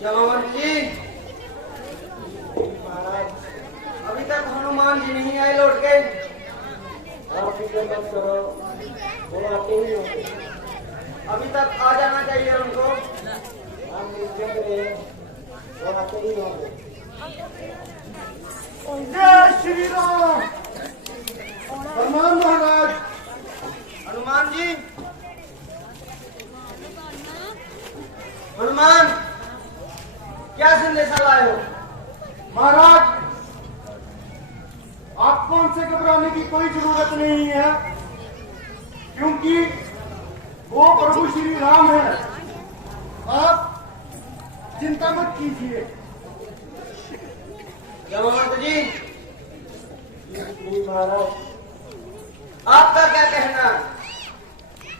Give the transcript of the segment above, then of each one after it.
जमावन जी, अभी तक हनुमान जी नहीं आए लौट के। आप फिक्र मत करो, वो आते ही होंगे। अभी तक आ जाना चाहिए उनको। आप निश्चिंत रहे, वो आते ही होंगे। जय श्री राम। हनुमान महाराज। हनुमान जी, हनुमान, क्या संदेशा लाए हो? महाराज, आपको उनसे घबराने की कोई जरूरत नहीं है, क्योंकि वो प्रभु श्री राम है। आप चिंता मत कीजिए। जमावंत जी, जी महाराज, आपका क्या कहना?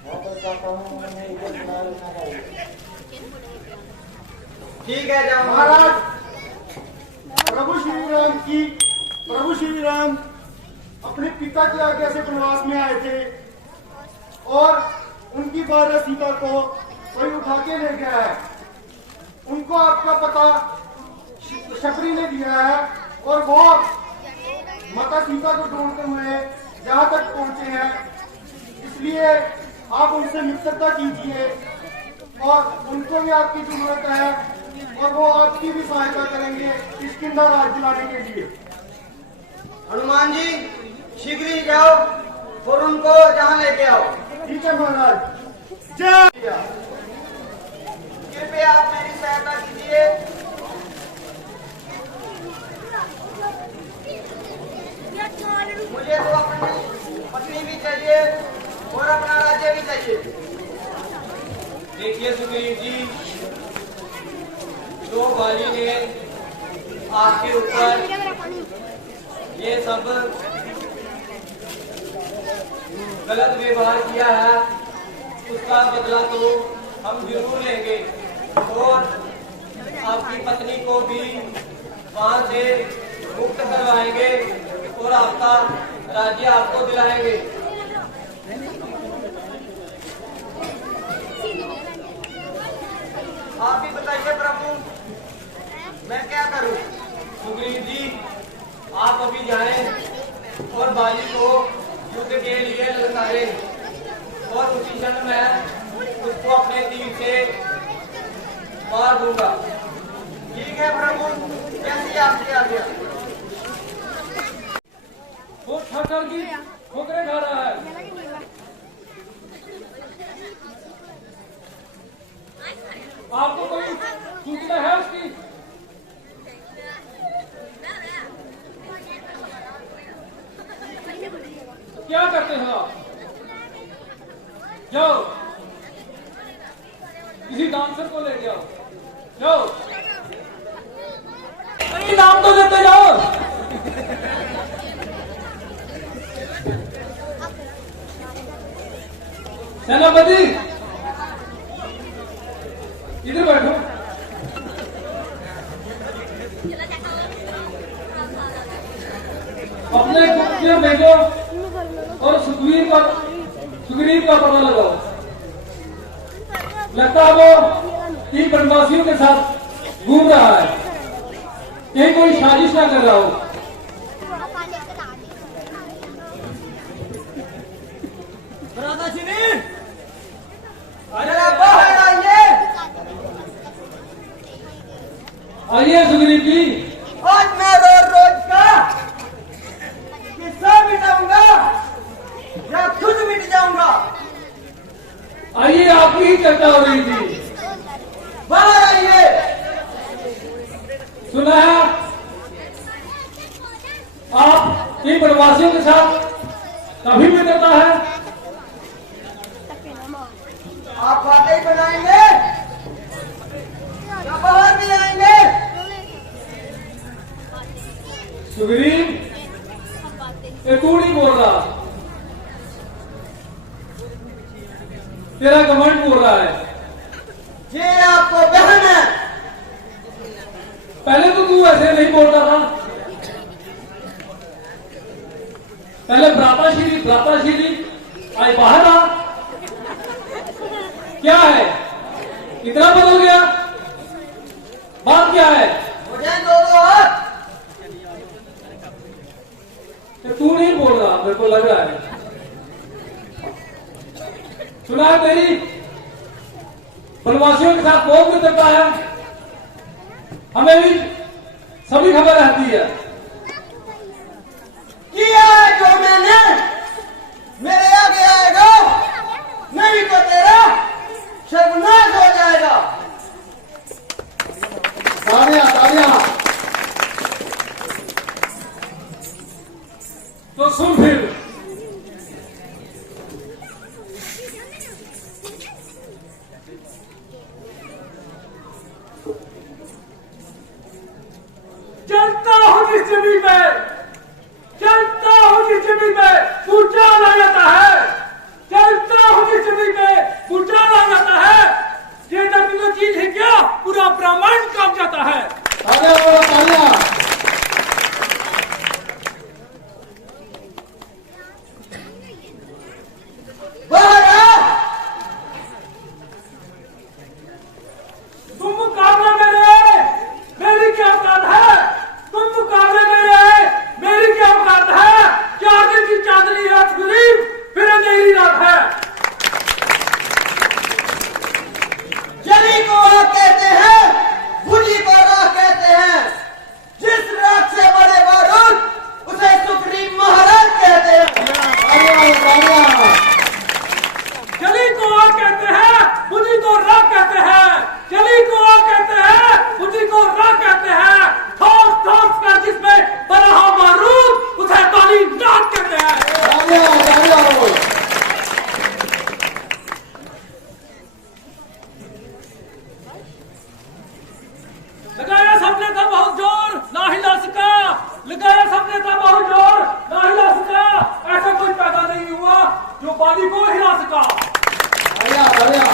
मैं तो चाहता हूँ उन्हें इधर बुला लेना चाहिए। ठीक है जमावंत। महाराज, प्रभु श्री राम अपने पिता की आज्ञा से वनवास में आए थे और उनकी भार्या सीता को कोई उठा के ले गया है। उनको आपका पता शबरी ने दिया है और वो माता सीता को ढूंढते हुए जहां तक पहुंचे हैं। इसलिए आप उनसे मित्रता कीजिए और उनको भी आपकी जरूरत है और वो आपकी भी सहायता करेंगे इस किंदा राज दिलाने के लिए। हनुमान जी, शीघ्र ही जाओ और उनको जहां लेके आओ। ठीक है महाराज। जय। कृपया आप मेरी सहायता कीजिए। मुझे तो अपनी पत्नी भी चाहिए और अपना राज्य भी चाहिए। देखिए सुग्रीव जी, जो बाली ने आपके ऊपर ये सब गलत व्यवहार किया है, उसका बदला तो हम जरूर लेंगे और आपकी पत्नी को भी वहां से मुक्त करवाएंगे और आपका राज्य आपको दिलाएंगे। आप ही बताइए प्रभु, मैं क्या करूं? सुग्रीव जी, आप अभी जाएं और बाली को युद्ध के लिए ललकारें और उसी क्षण मैं उसको अपने तीर से मार दूंगा। ठीक है प्रभु, जैसी आपकी आज्ञा। वो ठाकर की ठोकरें खा रहा है। आपको कोई सूचना है उसकी? क्या करते हो आप? जाओ, किसी डांसर को ले जाओ। जाओ, अरे नाम तो लेते जाओ। सेनापति, इधर बैठो। अपने गुप्त भेजो और सुग्रीव का पता लगाओ। लगता है वो तीन वनवासियों के साथ घूम रहा है, कहीं कोई साजिश ना कर रहा हो। आइए सुग्रीव जी। आज मैं रोज का किस्सा मिटाऊंगा या खुद मिट जाऊंगा। आइए, आपकी ही चर्चा हो रही थी। बाहर आइए। सुना है आप इन प्रवासियों के साथ कभी भी करता है। आप बातें बनाएंगे या बाहर भी आएंगे? सुग्रीव, ये तू नहीं बोल रहा, तेरा घमंड बोल रहा है। ये आपको बहन है। पहले तो तू ऐसे नहीं बोलता था। पहले भ्राताश्री आज बाहर आ। क्या है, इतना बदल गया? बात क्या है? मुझे दो हाथ। तू नहीं बोल रहा, मेरे को लग रहा है। सुना है तेरी वनवासियों के साथ बहुत मित्रता है, हमें भी सभी खबर रहती है। किया है जो मैंने, मेरे आगे आएगा नहीं तो तेरा सर्वनाश हो जाएगा। तालियां तालियां। तो सुन फिर, चलता हूँ जिस जमीन में, चलता हूँ जिस जमीन में भूचाल आ जाता है, चलता हूँ जिस जमीन में भूचाल आ जाता है, ये धरती तो चीज है क्या, पूरा ब्रह्मांड कांप जाता है। तालियां बोलो तालियां। बाहर आ। तुम मुकाबले में रहे, मेरी क्या औकात है, तुम मुकाबले में रहे, मेरी क्या औकात है, 4 दिन की चांदनी रात गरीब फिर अंधेरी रात है। जली को आग कहते हैं, भुजी को राख कहते हैं, जिस राख से बड़े बारूद उसे सुप्रीम महाराज कहते हैं। तालियां तालियां। चली को आग कहते हैं, बुद्धि को राग कहते हैं, चली को आग कहते हैं, बुद्धि को राग कहते हैं, ठोस ठोस कर जिसमें बना हो बारूद उसे काली नाक कहते हैं। तालियां तालियां। लगाया सबने था बहुत जोर, ना हिला सका, लगाया सबने था बहुत जोर, ना हिला सका, ऐसा कोई पैदा नहीं हुआ जो बाली को हिला सका। तालियां तालियां।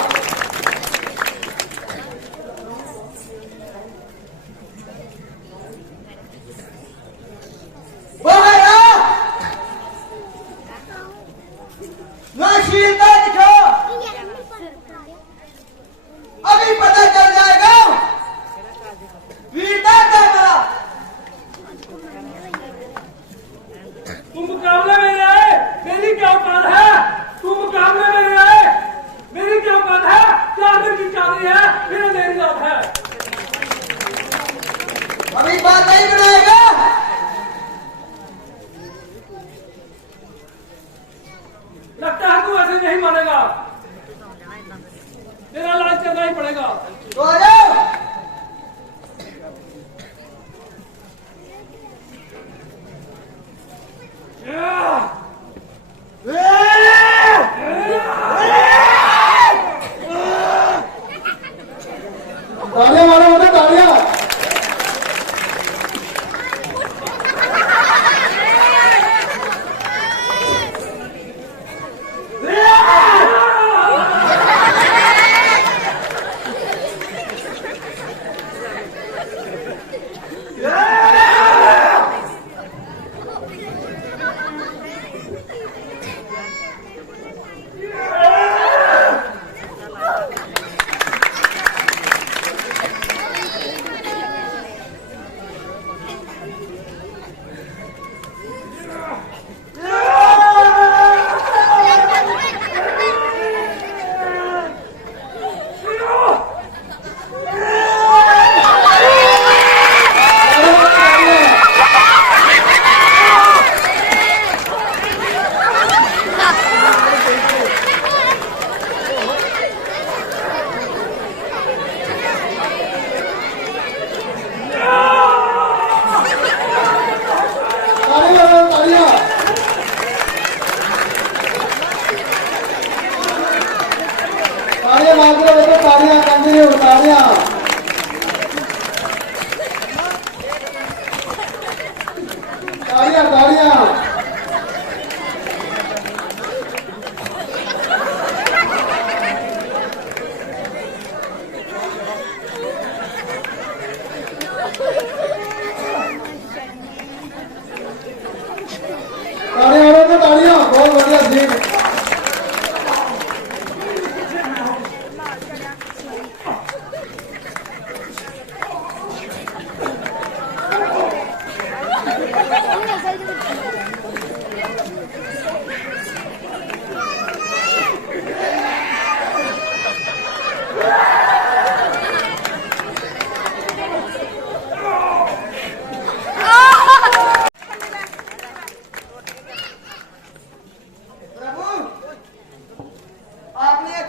बाहर आ। नाशीलता दिखा, अभी पता चल जाएगा वीरता का बड़ा। तुम मुकाबले में रहे, मेरी क्या औकात है, तुम मुकाबले में रहे, मेरी क्या औकात है, 4 दिन की चांदनी है फिर अंधेरी रात है। अभी बात नहीं बनाएगा। लगता है तू ऐसे नहीं मानेगा, तेरा इलाज करना ही पड़ेगा। तो आ जाओ। तालियां मारो मतलब तालियां।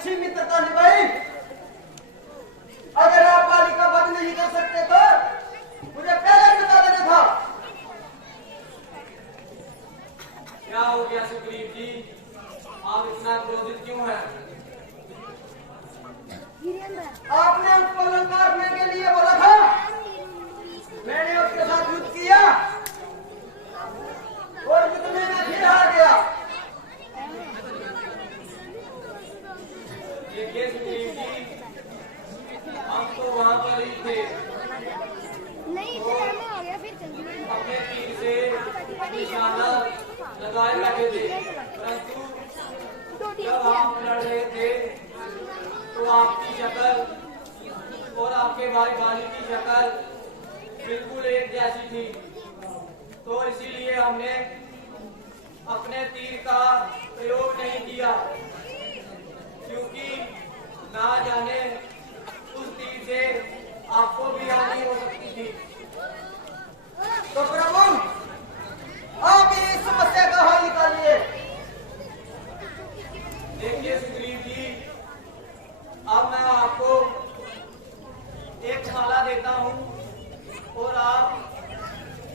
अच्छी मित्रता निभाई। अगर आप बाली का वध नहीं कर सकते तो मुझे पहले बता देना था। क्या हो गया सुग्रीव जी, आप इतना क्रोधित क्यों हैं? आपने उसको ललकारने के लिए बोला था, मैंने उसके साथ युद्ध किया और युद्ध में मैं फिर हार गया। देखिए सुग्रीव जी, हम तो वहां पर ही थे, अपने तीर से निशाना लगाए लगे थे, परंतु जब आप लड़ रहे थे तो आपकी शक्ल और आपके भाई बाली की शक्ल बिल्कुल एक जैसी थी। तो इसीलिए हमने अपने तीर का प्रयोग नहीं किया, क्योंकि ना जाने उस तीर से आपको भी हानि हो सकती थी। तो प्रभु आप इस समस्या का हल निकालिए। देखिए सुग्रीव जी, अब मैं आपको एक माला देता हूं और आप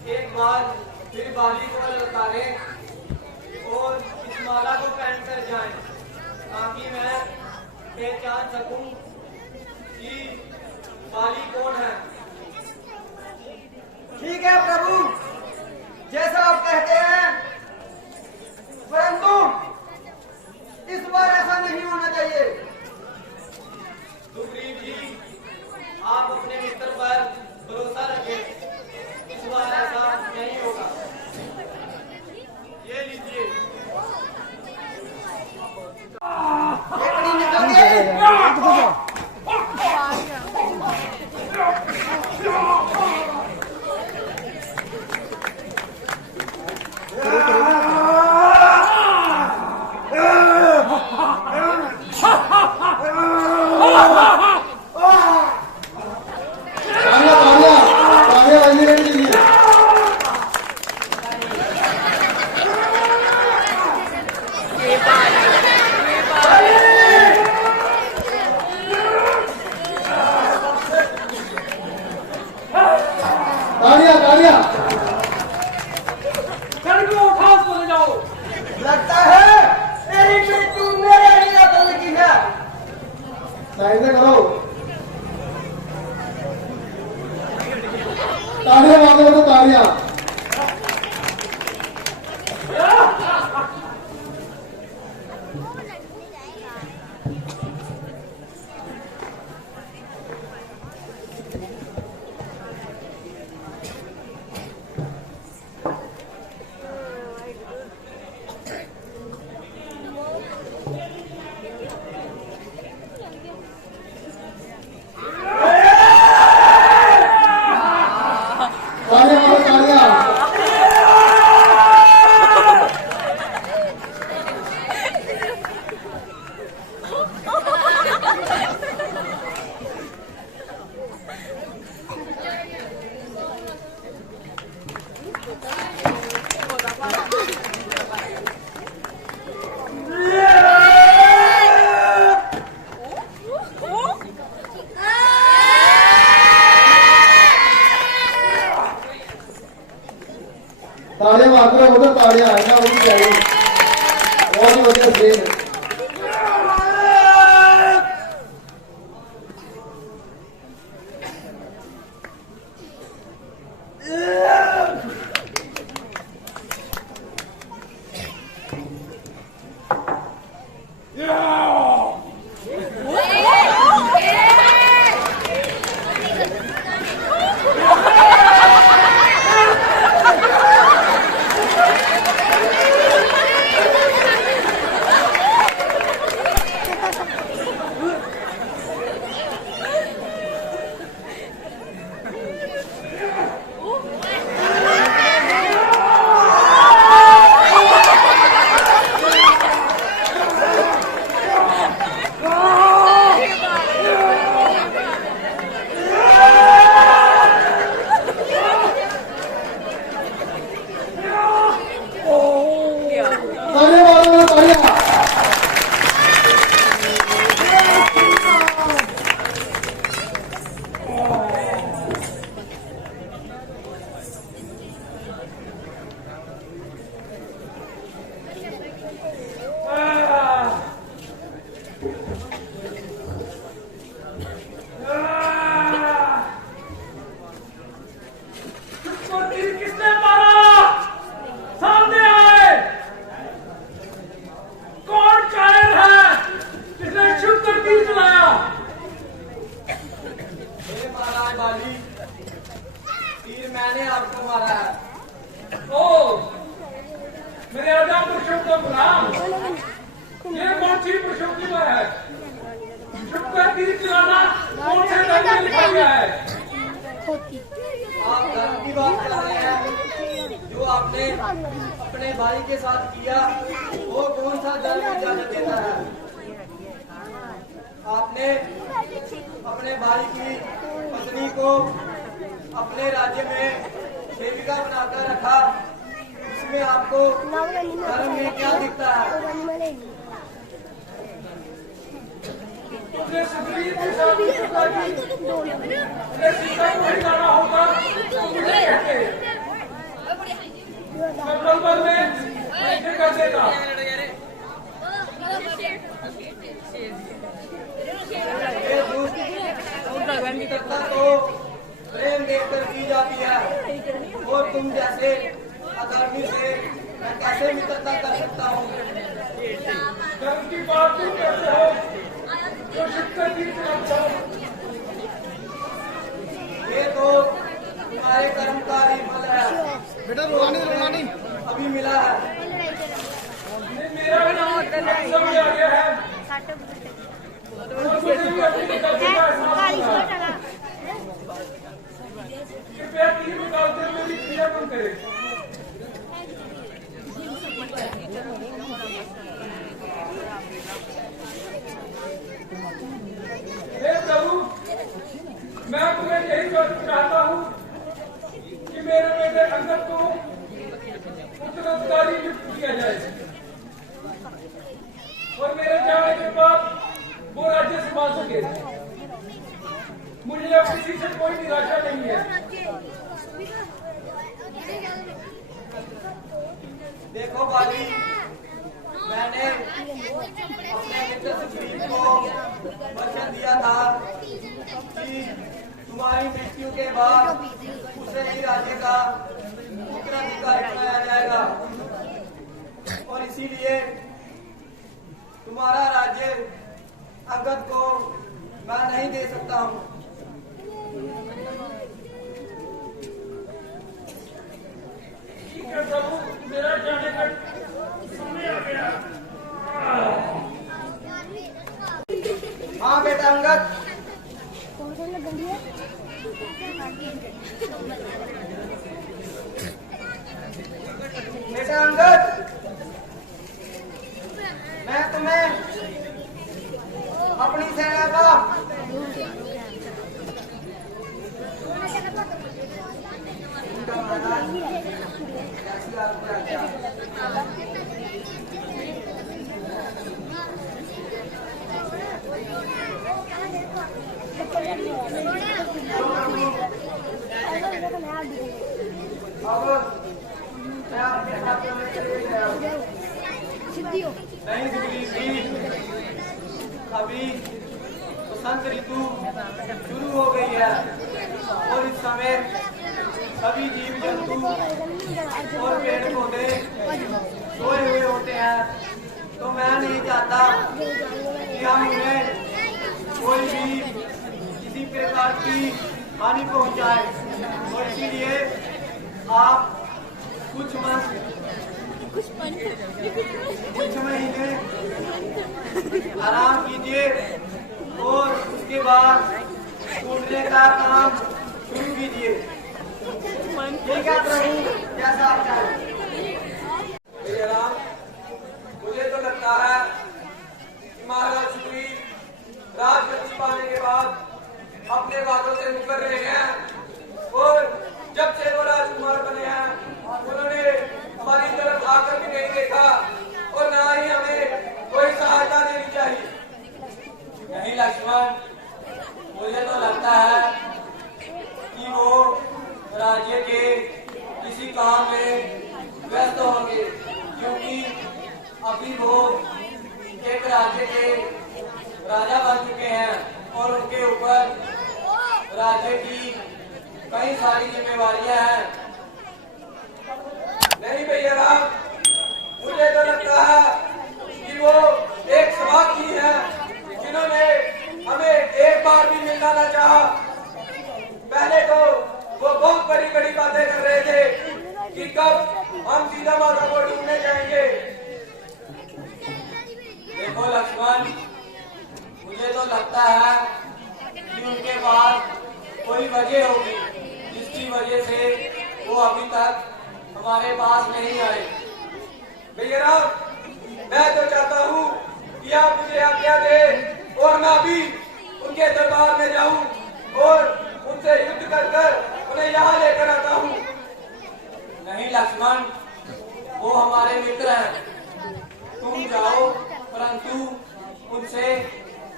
एक बार फिर बाली को ललकारें और इस माला को पहन कर जाएं, ताकि मैं पहचान सकूं कि बाली कौन है। ठीक है प्रभु, जैसा आप कहते हैं, परंतु इस बार ऐसा नहीं होना चाहिए। सुग्रीव जी, आप अपने मित्र पर भरोसा रखें, इस बार ऐसा नहीं होगा। ये लीजिए। एकड़ी निकल गई। लगता है तेरी मृत्यु मेरे लिए तो लिखी है। साइड में करो, तालियां मारो तो तालियां। तालियां मारते रहो, उधर तालियां आएगा होनी चाहिए। बहुत ही बढ़िया सीन। राज्य लिखा गया है। आप धर्म की बात कर रहे हैं। जो आपने अपने भाई के साथ किया वो कौन सा धर्म इजाजत देता है? आपने अपने भाई की पत्नी को अपने राज्य में सेविका बनाकर रखा, इसमें आपको धर्म में क्या दिखता है? तुमने सुग्रीव के साथ सीता की तुमने सीता को ही लाना होगा तो मुझे कहते मैं प्रबल में ऐसे कर देता। ये दुष्टता तो प्रेम देकर की जाती है और तुम जैसे अधर्मी से मैं कैसे मित्रता कर सकता हूँ? धर्म की बात तुम करते हो जो शिक्षक की तरफ हो। ये तो तुम्हारे कर्म का ही फल है। बेटा रोहानी अभी मिला है। मेरा समझ आ गया है। मुझे भी अपनी गलती का एहसास हुआ। कृपया 3 मुकाबले में भी क्रिया कम करें। हे प्रभु, मैं तुम्हें यही चाहता हूँ कि मेरे बेटे अंगद को उत्तराधिकारी नियुक्त किया जाए और मेरे जाने के बाद वो राज्य संभाल सके। मुझे अब किसी से कोई निराशा नहीं है। देखो बाली, मैंने अपने मित्र सुग्रीव को वचन दिया था कि तुम्हारी मृत्यु के बाद उसे ही राज्य का उत्तराधिकारी बनाया जाएगा और इसीलिए तुम्हारा राज्य अंगद को मैं नहीं दे सकता हूँ। ठीक है प्रभु, मेरा जाने का समय आ गया। हाँ बेटा अंगद, बेटा अंगद, मैं तुम्हें अपनी सेना का नहीं सुग्रीव जी, अभी बसंत ऋतु शुरू हो गई है और इस समय सभी जीव जंतु और पेड़ पौधे सोए हुए होते हैं, तो मैं नहीं चाहता कि हम उन्हें कोई भी किसी प्रकार की हानि पहुंचाए और इसीलिए आप कुछ महीने आराम कीजिए और उसके बाद कूटने का काम शुरू कीजिए। ठीक है प्रभु, जैसा आप चाहें। मुझे तो लगता है कि महाराज सुग्रीव राजगद्दी पाने के बाद अपने बातों से मुकर रहे हैं और जब से वो राजकुमार बने हैं उन्होंने हमारी तरफ आकर भी नहीं देखा और ना ही हमें कोई सहायता देनी चाहिए। नहीं लक्ष्मण, मुझे तो लगता है कि वो राज्य के किसी काम में व्यस्त होंगे, क्योंकि अभी वो एक राज्य के राजा बन चुके हैं और उनके ऊपर राज्य की कई सारी जिम्मेवारियां हैं। नहीं भैया राम, मुझे तो लगता है कि वो एक स्वार्थी है जिन्होंने हमें एक बार भी मिलना न चाहा। पहले तो वो बहुत बड़ी बड़ी बातें कर रहे थे कि कब हम सीता माता को ढूंढने जाएंगे। देखो लक्ष्मण, मुझे तो लगता है कि उनके पास कोई वजह होगी जिसकी वजह से वो अभी तक हमारे पास नहीं आए। भैया राम, मैं तो चाहता हूँ कि आप मुझे आज्ञा दे और मैं भी उनके दरबार में जाऊं और उनसे युद्ध कर कर उन्हें यहाँ लेकर आता हूँ। नहीं लक्ष्मण, वो हमारे मित्र हैं, तुम जाओ, परंतु उनसे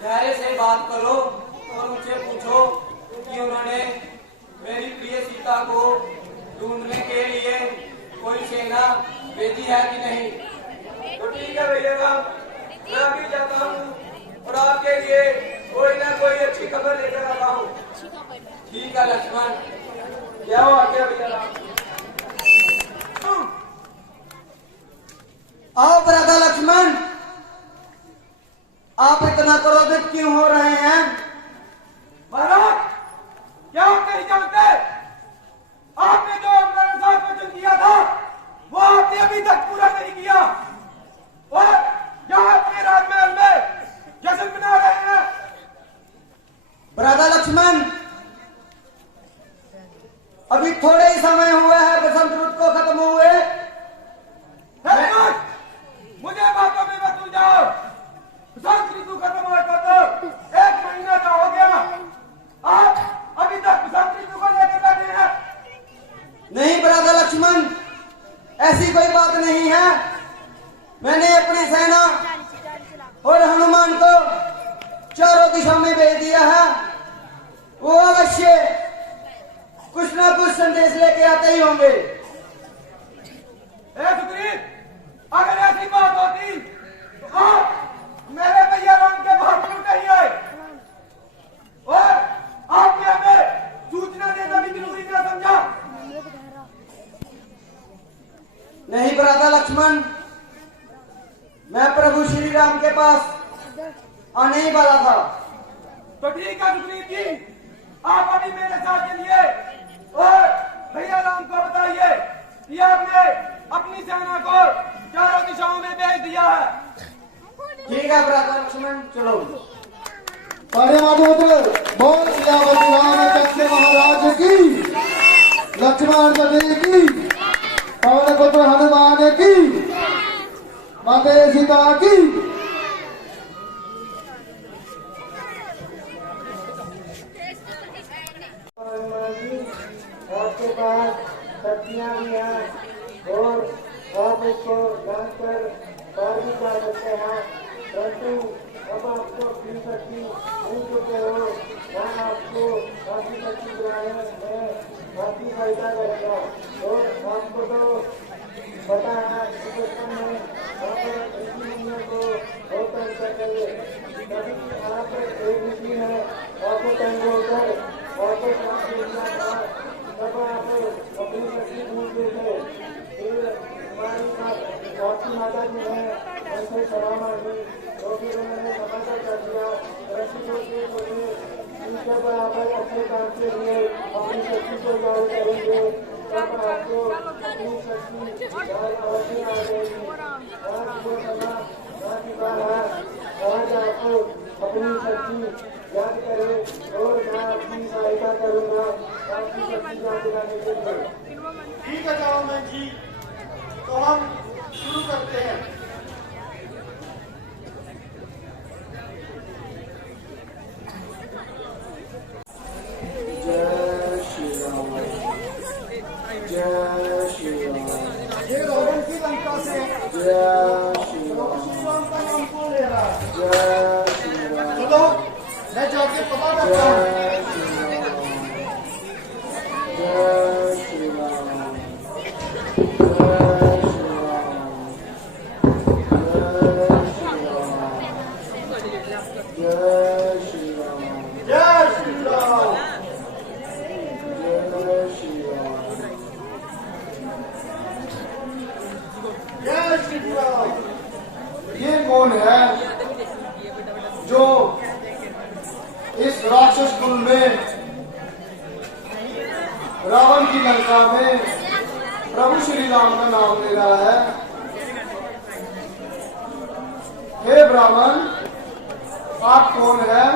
धैर्य से बात करो और उनसे पूछो कि उन्होंने मेरी प्रिय सीता को ढूंढने के लिए कोई सेना भेजी है कि नहीं। तो ठीक है भैया राम, मैं भी जाता हूँ और आपके लिए कोई ना कोई अच्छी खबर लेकर आता हूँ। ठीक है लक्ष्मण। क्या हो आज्ञा भैया राम। आओ ब्रदर लक्ष्मण, आप इतना क्रोधित क्यों हो रहे हैं? महाराज, क्या आप नहीं जानते? आपने जो हमारे साथ वचन किया था वो आपने अभी तक पूरा नहीं किया और यहाँ अपने राजमहल में जश्न मना रहे हैं। ब्रदर लक्ष्मण, अभी थोड़े ही समय हुए हैं बसंत ऋतु को खत्म हुए। मुझे बातों में मत उलझाओ। बसंत ऋतु खत्म होकर तो 1 महीना का हो गया, आप अभी तक बसंत ऋतु को लेकर बैठे हैं। नहीं ब्रदर लक्ष्मण, ऐसी कोई बात नहीं है। मैंने अपनी सेना और हनुमान को चारों दिशा में भेज दिया है। वो अवश्य कुछ ना कुछ संदेश लेके आते ही होंगे। सुग्रीव, अगर ऐसी बात होती तो आप मेरे भैया राम के बाहर क्यों नहीं आए और आपने हमें सूचना देना भी जरूरी ना समझा? नहीं ब्रदर लक्ष्मण, मैं प्रभु श्री राम के पास आने ही वाला था। तो ठीक है सुग्रीव जी, आप अभी मेरे साथ चलिए और भैया राम को बताइए कि आपने अपनी सेना को चारों दिशाओं में भेज दिया है। ठीक है ब्रदर लक्ष्मण, चलो। सारे माधव बोल सियावती रामचंद्र महाराज की, लक्ष्मण जी की, पवन पुत्र हनुमान की, माते सीता की। आपके पास शक्तियाँ भी हैं और आप उसको जानकर पार भी कर सकते हैं, परंतु अब आपको अपनी शक्ति नहीं चुके हो। मैं आपको आपकी शक्ति दिलाने में आपकी सहायता करेगा और आपको तो पता है कि बचपन में आप ऋषि मुनियों को बहुत तंग करते थे। कभी आप एक ऋषि है, आपको तंग होकर आपको काम देना था, तब आप अपनी शक्ति भूल गए थे। फिर हमारी आपकी माता जी ने उनसे क्षमा मांगी तो फिर उन्होंने समाचार कर दिया। ऋषि बोले जब आप अच्छे काम के लिए अपनी शक्ति को जारी करेंगे तब आपको अपनी शक्ति अवश्य आ जाएगी। आपको समा आ चुका है, आज आपको अपनी शक्ति याद करें और मैं आपकी सहायता करूंगा आपकी शक्ति याद दिलाने के लिए। ठीक है जवान जी, तो हम शुरू करते हैं। जय श्री राम, जय श्री राम। ये रावण की लंका से जय श्री राम का नाम कौन ले रहा है? जय श्री राम। चलो मैं जाके पता करता हूँ। जय श्री राम, जय श्री राम, जय श्री राम, जय श्री राम, जय श्री राम, जय श्री राम। ये कौन है जो इस राक्षस कुल में रावण की लंका में प्रभु श्री राम का नाम ले रहा है? हे ब्राह्मण, आप कौन हैं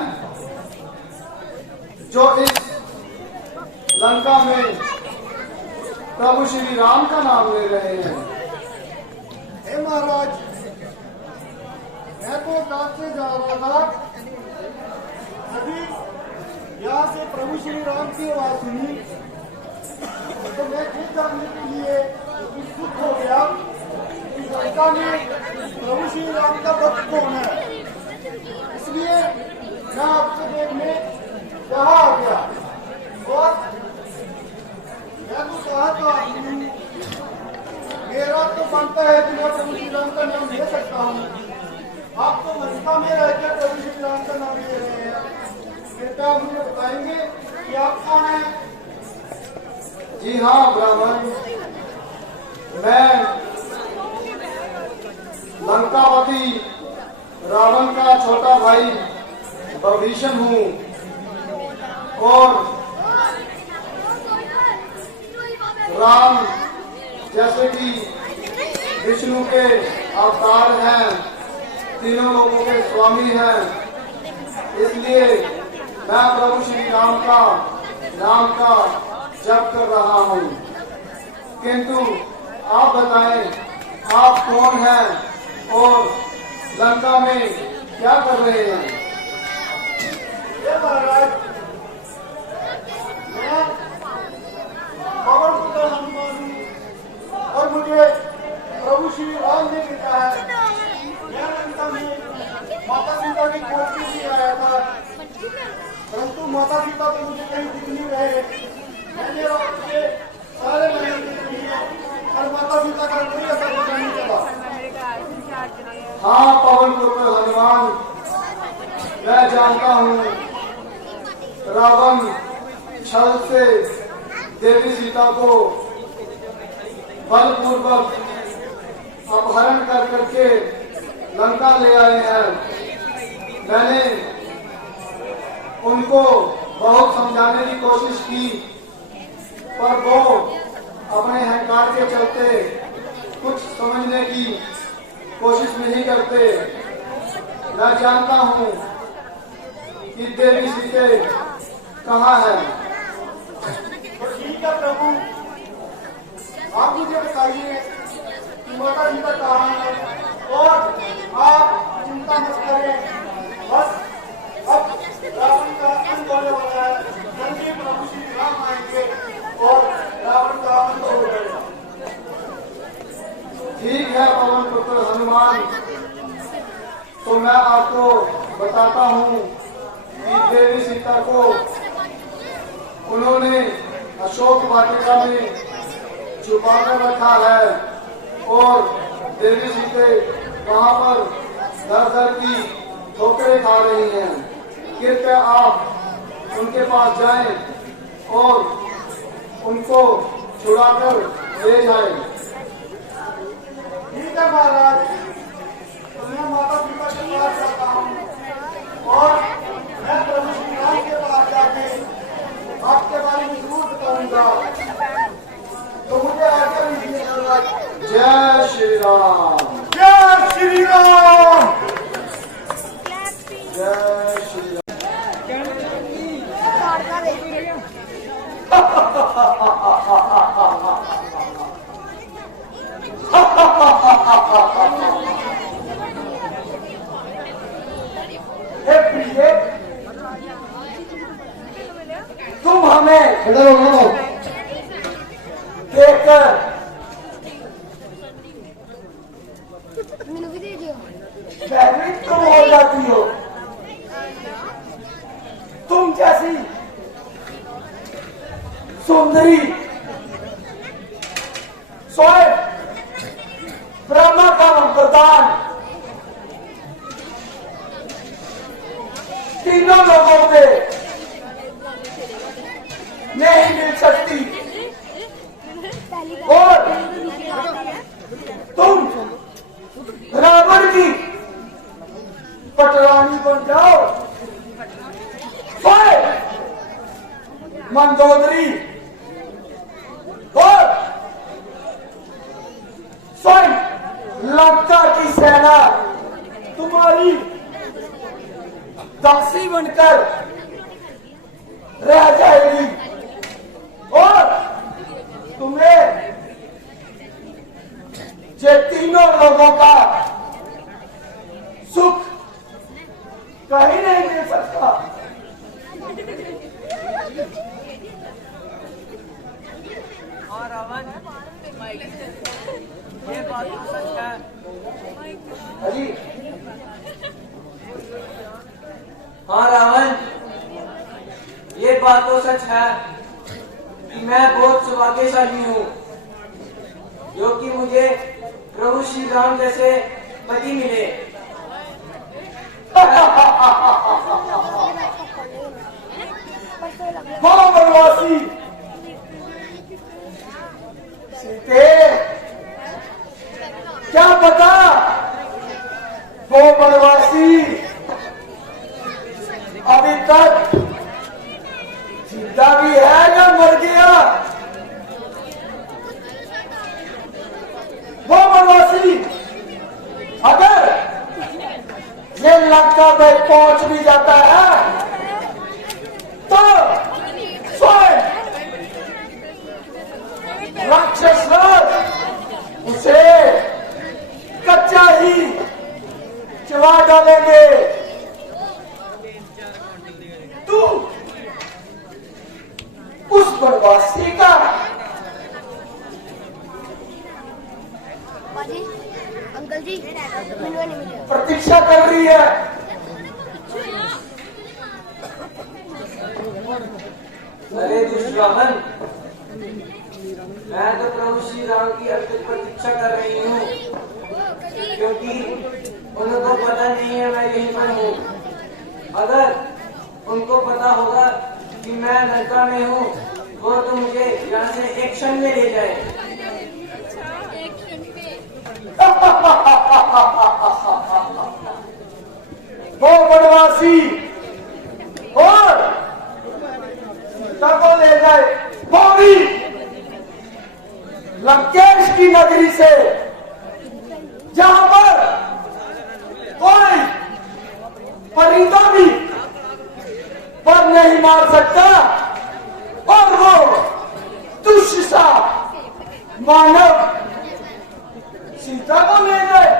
जो इस लंका में प्रभु श्री राम का नाम ले रहे हैं। हे महाराज, मैं तो घाट से जा रहा था, अभी यहाँ से प्रभु श्री राम की आवाज सुनी, तो मैं ये जानने के लिए उत्सुक हो गया कि लंका में प्रभु श्री राम का भक्त कौन है। इसलिए मैं आपसे देखने यहाँ आ गया और मैं तो कहा था मेरा तो बनता है कि मैं प्रभु श्री राम का नाम ले सकता हूँ। आप तो लंका में रहकर प्रभु श्री राम का नाम ले रहे हैं, कृपया आप मुझे बताएंगे कि आप कौन हैं? जी हाँ ब्राह्मण, मैं लंकापति रावण का छोटा भाई विभीषण हूँ और राम जैसे कि विष्णु के अवतार हैं, तीनों लोगों के स्वामी हैं, इसलिए मैं प्रभु श्री राम का नाम का जप कर रहा हूँ। किंतु आप बताएं, आप कौन हैं और लंका में क्या कर रहे हैं? महाराज, मैं पवन पुत्र हनुमान हूँ और मुझे प्रभु श्री राम ने लिखा है। मैं लंका में माता सीता की खोज के लिए आया था, परंतु माता सीता तो मुझे कहीं दिख नहीं रहे। मैंने आपसे सारे महीने देख लिए और माता सीता का कोई ऐसा पता नहीं चला। हाँ पवन पुत्र हनुमान, मैं जानता हूँ रावण छल से देवी सीता को बलपूर्वक अपहरण कर करके लंका ले आए हैं। मैंने उनको बहुत समझाने की कोशिश की, पर वो अपने अहंकार के चलते कुछ समझने की कोशिश नहीं करते। मैं जानता हूँ कि देवी सीता कहाँ है। तो ठीक है प्रभु, आप मुझे बताइए कि माता सीता कहाँ है और आप चिंता मत करें, बस अब रावण का अंत होने वाला है। जल्दी प्रभु श्री राम आएंगे और रावण का अंत हो जाएगा। ठीक है पवन पुत्र हनुमान, तो मैं आपको बताता हूँ कि देवी सीता को उन्होंने अशोक वाटिका में छुपा कर रखा है और देवी सीता वहाँ पर दर दर की ठोकरें खा रही हैं। कृपया आप उनके पास जाएं और उनको छुड़ाकर ले जाएं। ठीक है महाराज, मैं माता पिता के पास जाता हूँ और मैं प्रभु श्री राम के पास जाके आपके बारे में जरूर बताऊंगा। तो मुझे आज्ञा दीजिए महाराज। जय श्री राम, जय श्री राम, जय श्री राम। तुम हमें देखकर भयभीत तुम हो जाती हो। तुम जैसी सुंदरी स्वयं ब्रह्मा का वरदान तीनों लोगों में नहीं मिल सकती और तुम रावण की पटरानी बन जाओ। स्वयं मंदोदरी और स्वयं लंका की सेना तुम्हारी दासी बनकर रह जाएगी। और तुम्हें ये तीनों लोगों का सुख कहीं नहीं मिल सकता। हाँ रावण, ये बात तो सच है। अजी हाँ रावण, ये बात तो सच है कि मैं बहुत सौभाग्यशाली हूँ, जो कि मुझे प्रभु श्री राम जैसे पति मिले। वो वनवासी सीते, क्या पता वो वनवासी अभी तक जिंदा भी है या मर गया। वो वनवासी अगर ये लंका में पहुंच भी जाता है तो स्वयं राक्षस राज उसे कच्चा ही चला डालेंगे। तू उस वनवासी का बाजी, अंकल जी मिलवा नहीं मिले। प्रतीक्षा कर रही है। अरे दुष्रावन, मैं तो प्रभु श्री राम की अंतिम प्रतीक्षा कर रही हूँ, क्योंकि उनको पता नहीं है मैं यहीं पर हूँ। अगर उनको पता होगा कि मैं लंका में हूँ, वो तो मुझे यहाँ से एक क्षण में ले जाए। वो वनवासी और सीता को ले जाए, वो भी लंकेश की नगरी से, जहां पर कोई परिंदा भी पर नहीं मार सकता, और वो दुष्ट सा मानव सीता को ले जाए।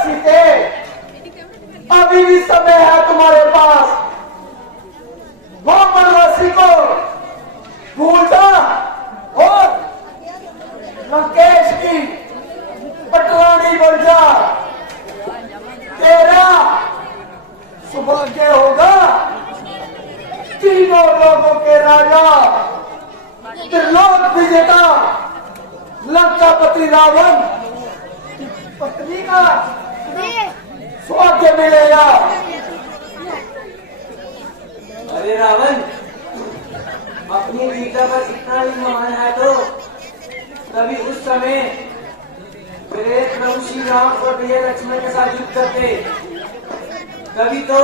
सीते, अभी भी समय है तुम्हारे पास। वो वनवासी को भूल जा और लंकेश की पटरानी बन जा। तेरा सौभाग्य होगा तीनों लोगों के राजा, त्रिलोक विजेता लंकापति रावण की पत्नी का सौभाग्य मिलेगा। अरे रावण, अपनी वीरता पर इतना भी महान है तो तभी उस समय मेरे प्रभु श्री राम और भैया लक्ष्मण के साथ युद्ध करते, कभी तो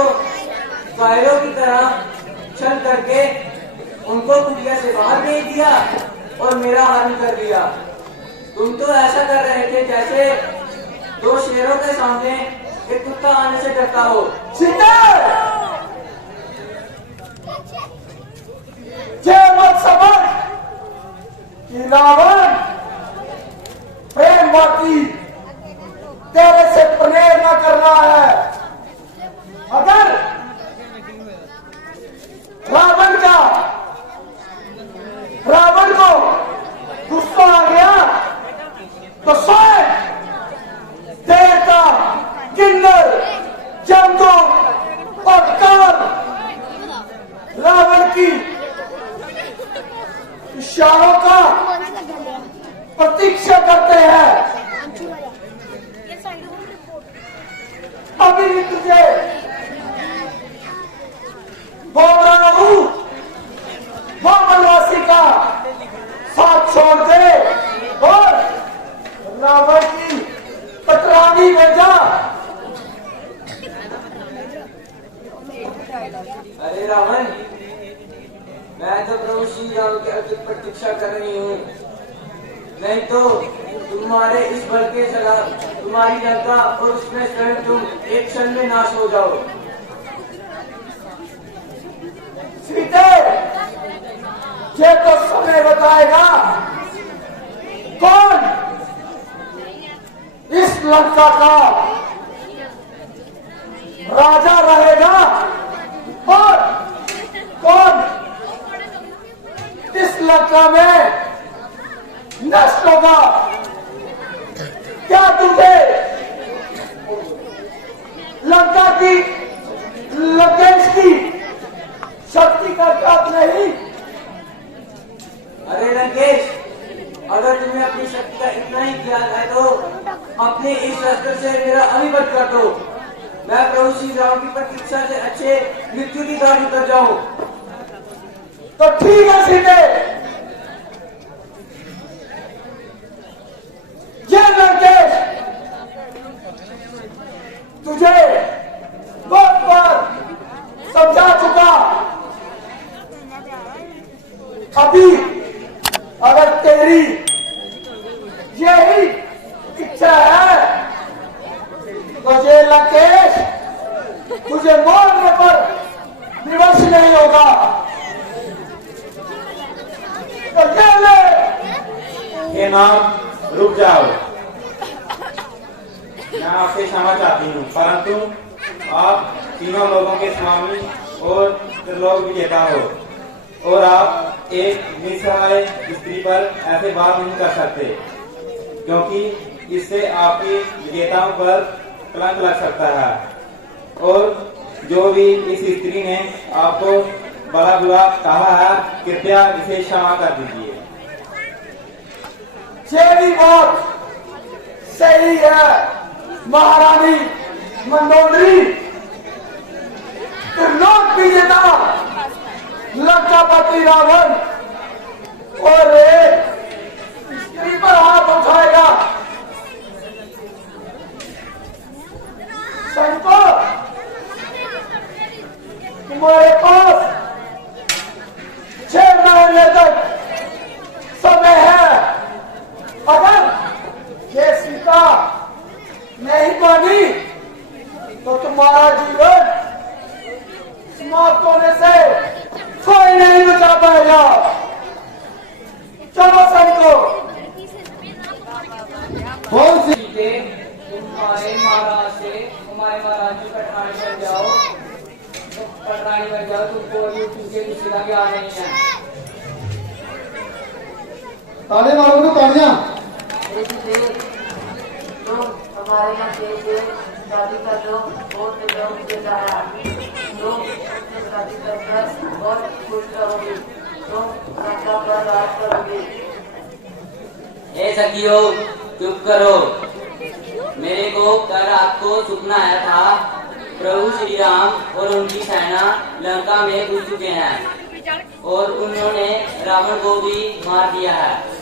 गायों की तरह छल करके उनको कुटिया से बाहर भेज दिया और मेरा हरण कर दिया। तुम तो ऐसा कर रहे थे जैसे दो शेरों के सामने एक कुत्ता आने से डरता हो। सीता, ये मत समझ कि रावण प्रेमवती तेरे से प्रेरणा कर रहा है। अगर रावण को गुस्सा आ गया तो स्वयं देवता, किन्नर, जमदूत और काल रावण की इशारों का प्रतीक्षा करते हैं। अभी तुझे बोल रहा हूं, वो वनवासी का साथ छोड़ दे और रावण की पटरानी में जा। अरे रावण, मैं तो प्रभु श्री राम की अंतिम प्रतीक्षा कर रही हूँ, नहीं तो तुम्हारे इस बल के चला तुम्हारी लंका और उसमें स्वयं तुम एक क्षण में नाश हो जाओ। सीते, ये तो समय बताएगा कौन इस लंका का राजा रहेगा और कौन इस लंका में नष्ट होगा। क्या तुझे लंका की, लंकेश की शक्ति का ज्ञात नहीं? अरे लंकेश, अगर तुम्हें अपनी शक्ति का इतना ही ज्ञान है तो अपने इस शस्त्र से मेरा अभिवत कर दो। मैं प्रभु श्री राम की प्रतीक्षा से अच्छे मृत्यु की गाड़ी कर जाऊं। तो ठीक है सीते, ये लंकेश तुझे बहुत बार समझा चुका। अभी अगर तेरी यही इच्छा है तो ये लंकेश तुझे मारने पर विवश नहीं होगा। तो ये ले। हे नाम, रुक जाओ। मैं आपसे क्षमा चाहती हूँ, परंतु आप तीनों लोगों के स्वामी और त्रिलोक विजेता हो और आप एक निसहाय स्त्री पर ऐसे बात नहीं कर सकते, क्योंकि इससे आपकी विजेताओं पर कलंक लग सकता है। और जो भी इस स्त्री ने आपको बड़ा बुरा कहा है, कृपया इसे क्षमा कर दीजिए। तेरी बात सही है महारानी मंदोदरी। त्रिलोक विजेता लंकापति रावण और एक स्त्री पर हाथ उठाएगा। संतो, तुम्हारे पास 6 महीने तक समय है। अगर ये सीता नहीं मानी तो तुम्हारा जीवन समाप्त होने से कोई नहीं बचा पाएगा। चलो संतो। सीते, तुम्हारे महाराज से, तुम्हारे महाराज की पटरानी बन जाओ, पटरानी बन जाओ। तुमको अभी तुझे दूसरा भी आ नहीं है। ताले मारो तो तालियां। तो हमारे यहाँ से शादी का जो बहुत लोग देता है, तो उससे शादी कर बहुत खुश रहोगे, तो लंका पर राज करोगे। ए सखियो, चुप करो। मेरे को कल रात को सपना आया था, प्रभु श्री राम और उनकी सेना लंका में घुस चुके हैं और उन्होंने रावण को भी मार दिया है।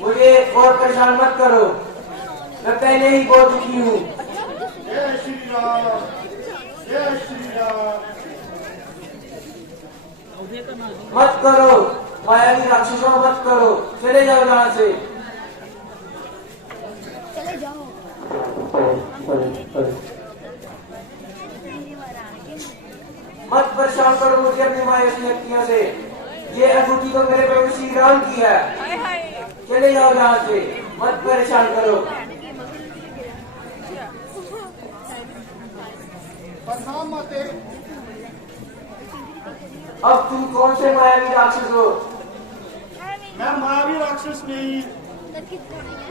मुझे और परेशान मत करो, मैं पहले ही बहुत दुखी हूँ। जय श्री राम, जय श्री राम। मत करो मायावी राक्षसों, मत करो, चले जाओ यहाँ से। चले जाओ। मत परेशान करो मुझे अपनी मायावी शक्तियों से। ये अंगूठी तो मेरे प्रभु श्री राम की है। चले जाओ यहाँ से, मत परेशान करो। प्रणाम माते। अब तुम कौन से मायावी राक्षस हो? मैं मायावी राक्षस नहीं,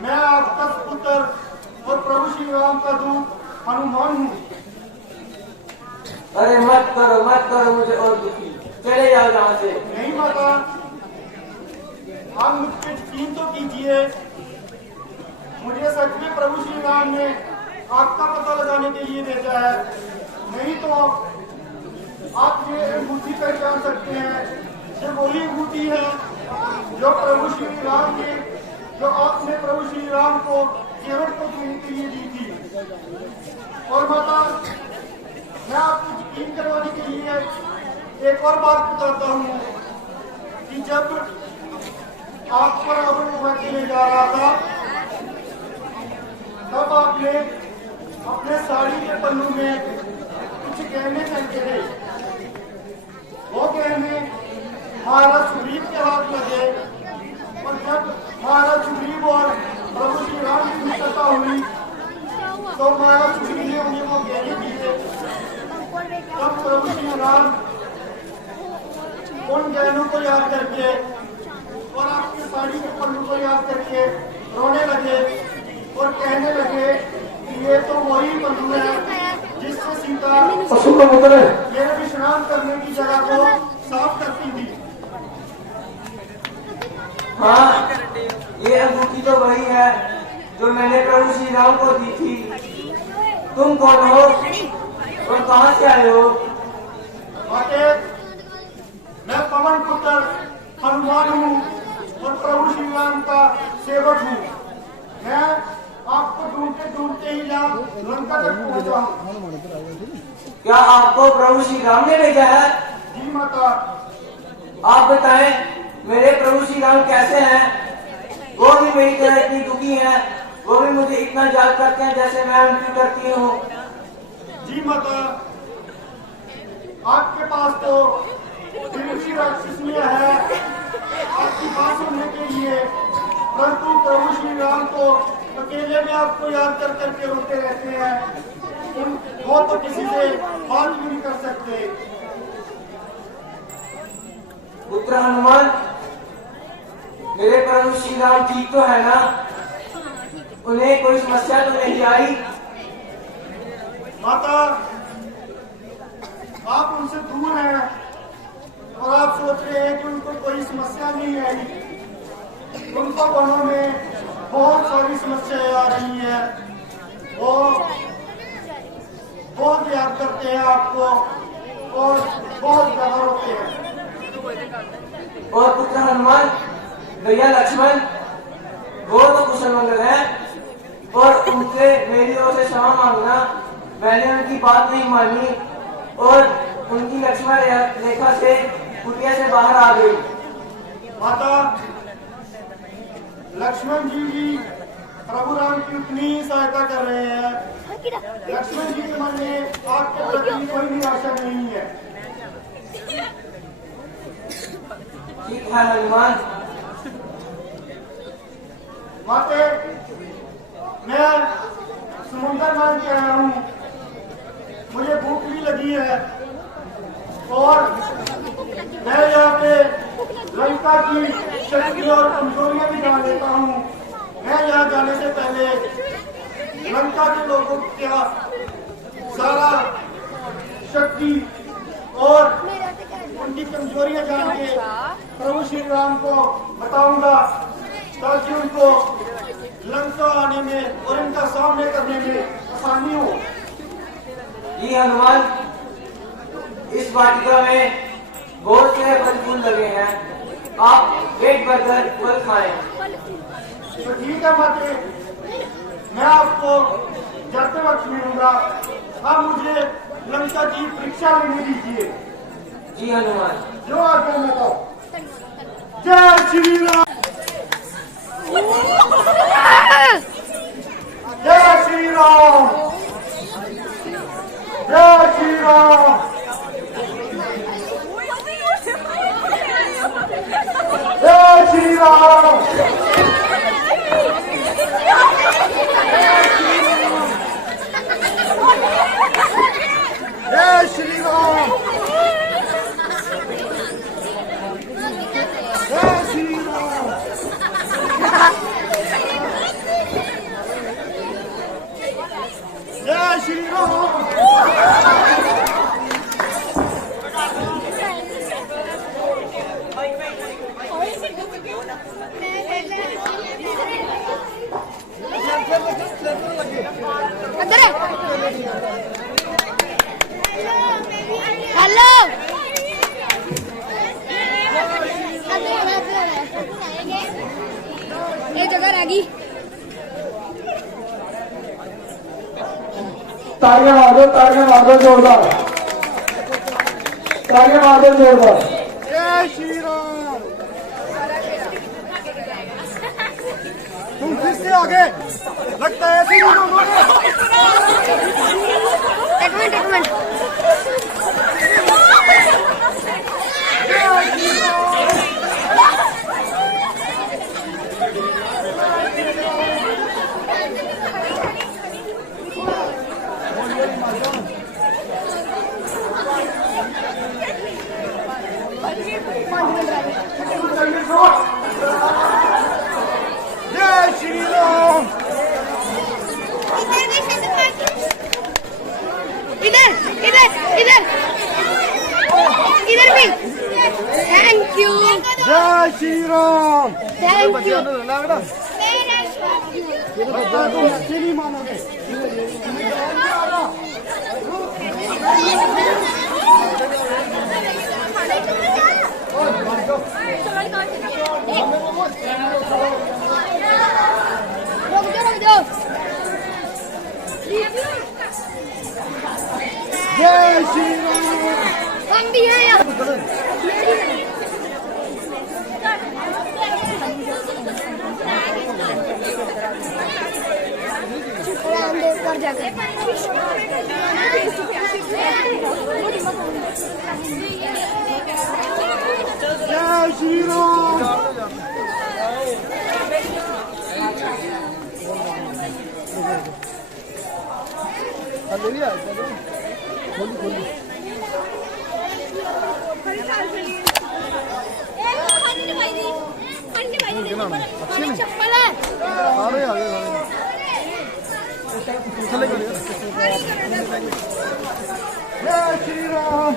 मैं आपका पुत्र और प्रभु श्री राम का दूत हनुमान हूँ। अरे मत करो मुझे और दुखी, चले जाओ यहाँ से। नहीं माता, आप मुझ पे यकीन तो कीजिए, मुझे सच में प्रभु श्री राम ने आपका पता लगाने के लिए भेजा है। नहीं तो आप ये अंगूठी पहचान सकते हैं, ये वही अंगूठी है जो प्रभु श्री राम ने, जो आपने प्रभु श्री राम को केवल को देने के लिए दी थी। और माता, मैं आपको यकीन करवाने के लिए एक और बात बताता हूँ कि जब आप पर अमर ले जा रहा था तब आपने अपने साड़ी के पल्लू में कुछ गहने पहनते थे। वो गहने महाराज सुग्रीव के हाथ लगे और जब महाराज सुग्रीव और प्रभु श्री राम की मित्रता हुई तो महाराज सुग्रीव ने उन्हें वो गहने दिए। तब प्रभु श्री राम उन गहनों को याद करके और आपकी साड़ी के पल्लू को याद करके रोने लगे और कहने लगे कि ये तो वही पल्लू है जिससे सीता ये विश्राम करने की जगह को साफ करती थी। हाँ, ये अंगूठी तो वही है जो मैंने प्रभु श्री राम को दी थी। तुम कौन हो और कहाँ से आए हो? मैं पवन पुत्र हनुमान हूँ और प्रभु श्री राम का सेवक हूँ। मैं आपको ढूंढते ढूंढते ही यहाँ लंका तक पहुँचा हूँ। क्या आपको प्रभु श्री राम ने भेजा है? जी माता। आप बताएं मेरे प्रभु श्री राम कैसे हैं? वो भी मेरी तरह इतनी दुखी हैं, वो भी मुझे इतना याद करते हैं जैसे मैं उनकी करती हूँ। जी माता, आपके पास तो ऋषि राक्षसनिया है आपकी बात सुनने के लिए, परंतु प्रभु श्री राम को अकेले में आपको याद कर करके रोते रहते हैं। वो तो किसी से बात भी नहीं कर सकते। पुत्र हनुमान, मेरे प्रभु श्री राम ठीक तो है ना? उन्हें कोई समस्या तो नहीं आई? माता, आप उनसे दूर हैं और आप सोच रहे हैं कि उनको कोई समस्या नहीं आई। उनको वनों में बहुत सारी समस्याएं आ रही हैं। वो बहुत याद करते हैं आपको और बहुत ज्यादा रोते हैं। और पुत्र हनुमान, भैया लक्ष्मण, वो तो कुशल मंगल है और उनसे मेरी ओर से क्षमा मांगना। मैंने उनकी बात नहीं मानी और उनकी लक्ष्मण रेखा से कुटिया से बाहर आ गई। माता, लक्ष्मण जी भी प्रभु राम की उतनी सहायता कर रहे हैं। लक्ष्मण जी के मन में आपके प्रति कोई निराशा नहीं है। ठीक है हनुमान। माते, मैं समुद्र मान के आया हूँ, मुझे भूख भी लगी है और मैं यहाँ पे लंका की शक्ति और कमजोरियां भी जान लेता हूँ। मैं यहाँ जाने से पहले लंका के लोगों का सारा शक्ति और उनकी कमजोरियां जान के प्रभु श्री राम को बताऊंगा ताकि उनको लंका आने में और इनका सामने करने में आसानी हो। जी हनुमान, इस वाटिका में बहुत से फल फूल लगे हैं, आप पेट भरकर फल खाएं। तो ठीक है माते, मैं आपको जाते वक्त मिलूंगा। आप मुझे लंका की परीक्षा लेने दीजिए। जी हनुमान। जो आज्ञा में तो जय श्री राम। जय श्री राम। जय श्री राम। जय श्री राम। जय श्री राम। जय श्री राम। जय श्री राम। हेलो ये जगह रहेगी। तालियां मार दो जोरदार, तालियां मार दो जोरदार। जय श्री राम। तुम फिर से आगे, लगता है ऐसे ही उन्होंने। एक मिनट जय श्री राम। इधर भी। Thank you. जय श्री राम। Thank you. तुम अच्छे नहीं मानोगे। रुक जाओ। जय श्री राम। हम भी हैं यहाँ। ऊपर जाकर जय श्री राम। चप्पल है। जय श्री राम।